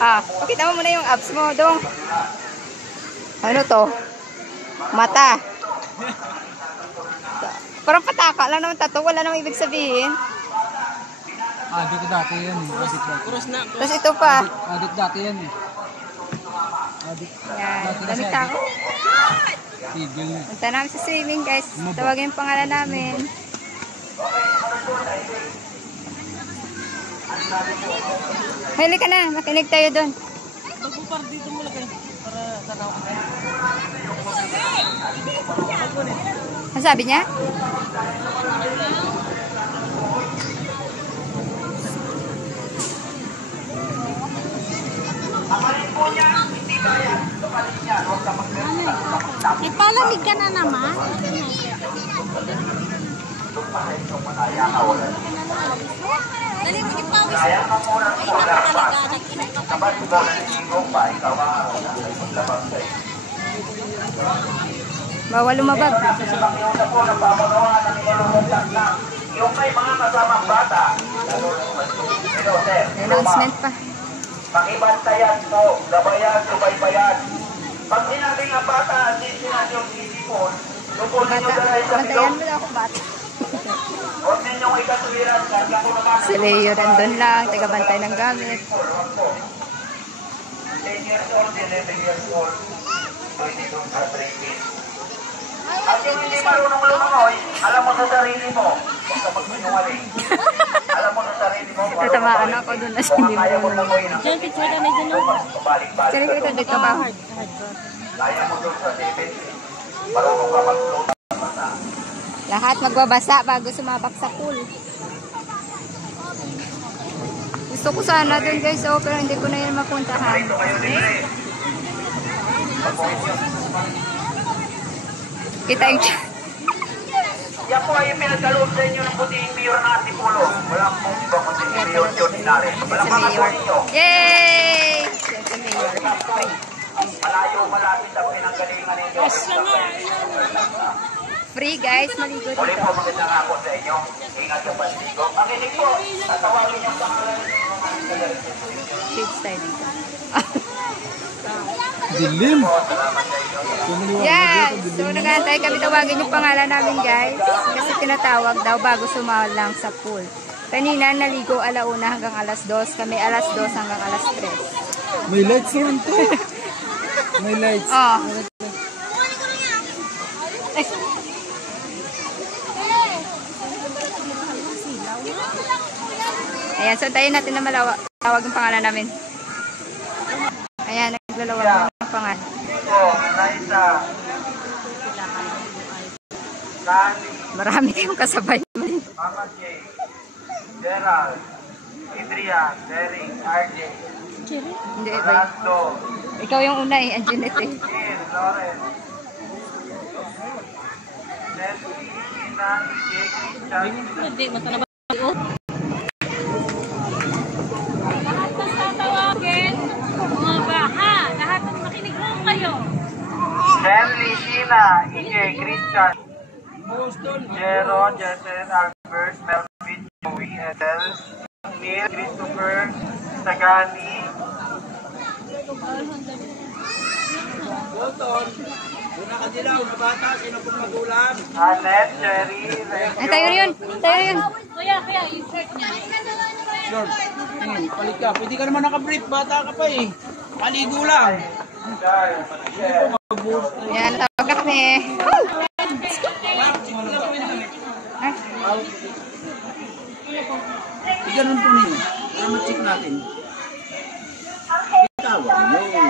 Pakita mo muna yung abs mo, dong. Ano to? Mata. Parang pataka lang naman tato. Wala namang ibig sabihin. Adik dati yan. Adik dati. Tapos ito pa. Adik dati yan. Adik. Yan. Dami tao. Tigil. Punta namin sa swimming, guys. Tawagin yung pangalan namin. Huli ka na. Makinig tayo doon. Magpupar dito mo lagay. Para tanaw ka. Ano sabi niya? Ipalamig ka na naman. Dali mo ipawis. Ay, talaga. Bawal lumabag. Yung may mga kasamang bata, Announcement pa. pakibantayan po, gabayan, subaybayan. Pag sinabing ang bata, hindi yung isipon, tungkol ninyo dahil sa Bantayan bilog, mo lang ako, bata. huwag ninyong ikasuliran, kasi ako naman, Si Leo nandun lang. Taga-bantay ng gamit. 10 years old, 11 years old, pwede doon sa training. At yung hindi marunong lumangoy, alam mo sa sarili mo, huwag ka magsinungaling. Alam mo sa sarili mo, Tatamaan ako doon na hindi kaya mo mo. langoy ng Diyan, picture ka may ganun. balik-balik. Sige, kita dito ka. Kaya mo doon sa David, marunong ka mag-float. Lahat magbabasa bago sumabak sa pool. Gusto ko sana doon, guys, pero hindi ko na yun mapuntahan. Kita yung Yan po ay pinagkaloob sa inyo ng puting mayor ng Antipolo. Walang pong iba kundi si Mayor John Inares. sa Walang mga po mayor. ninyo. Yay! Yan sa mayor. Malayo malapit ang pinanggalingan ninyo. Free, guys. Maligo Muli dito. po magandang ako sa inyo. Ingat sa pansigo. Makinig po. Tatawagin yung pangalan ninyo. Shades tayo dito. Dilim. Salamat sa inyo. Yan! So, nag-aantay kami tawagin yung pangalan namin, guys. Kasi tinatawag daw bago sumalang sa pool. Kanina, naligo alauna hanggang alas 2. Kami alas 2 hanggang alas 3. May lights naman to. May lights. Oh. Ay. Ayan, so tayo natin na tawag yung pangalan namin. Ayan, naglalawag ng pangalan. Po, Naisa. Kani. Marami kayong kasabay. Mama J. Gerald. Adrian. Derek. RJ. Hindi, iba. Rolando. Ikaw yung una eh, Anjanette eh. Jill. Lawrence. Nessie. Ina. Jake. Charlie. Hindi, matanaba. Lahat ng tatawagin, mga baha. Lahat ng makinig mo kayo. Henry. Ina. EJ. Christian. Jero. Jesen. Albert. Melvin. Joey. Edel. Neil. Christopher. Sagani. Annette. Jerry. Ay, tayo yun. Tayo yun. Kuya, i-search niya. Sure. Palit ka. Pwede ka naman naka-brief. Bata ka pa eh. Maligo lang. Yan, tawag ka kami. Ay, Ganun po ninyo. Para ma-check natin. Tawag nyo.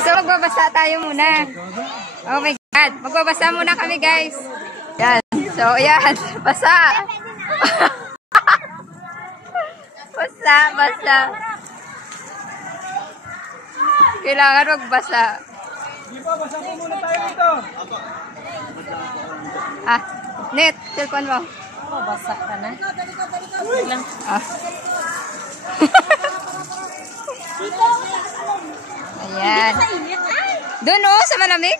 so, magbabasa tayo muna. Oh my God. Magbabasa muna kami, guys. Yan. So, ayan. Basa. Basa, basa. Kailangan magbasa. Di ba, basa po muna tayo dito. Ah, Net, cellphone mo. Basa ka na. Lang. Ah. Ayan. Doon oh, sa malamig.